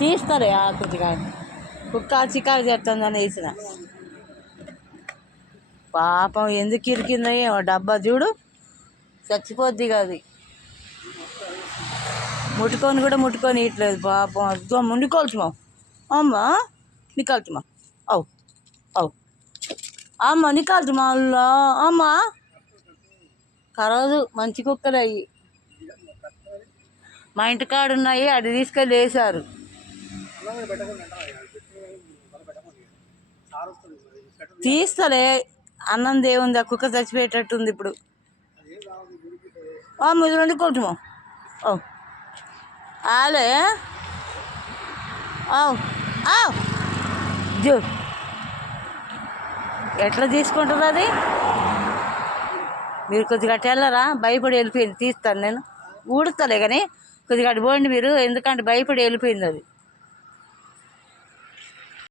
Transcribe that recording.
తీస్తారే కొద్దిగా కుక్క చికాకు చేస్తుందని వేసిన. పాపం ఎందుకు ఇరికిందో ఏమో డబ్బా చూడు, చచ్చిపోద్ది కాదు. ముట్టుకొని కూడా ముట్టుకొని ఇట్లేదు పాపం. అదో నికోల్చుమా అమ్మ, నికాల్చుమా అవు అవు అమ్మ, నికాల్చుమా అల్లా అమ్మ. కరవదు, మంచి కుక్కలు అయ్యి. మా ఇంటి కాడ ఉన్నాయి, అది తీసుకెళ్ళి వేశారు. తీస్తలే, అన్నం దేవుంది, ఆ కుక్క చచ్చిపోయేటట్టుంది ఇప్పుడు. ఇది రెండు కొట్టుమా ఓ ఆలే జో. ఎట్లా తీసుకుంటుంది అది? మీరు కొద్దిగా వెళ్ళరా, భయపడి వెళ్ళిపోయింది. తీస్తాను నేను, ఊడుస్తలే కానీ కొద్దిగా అటు పోండి మీరు, ఎందుకంటే భయపడి వెళ్ళిపోయింది అది.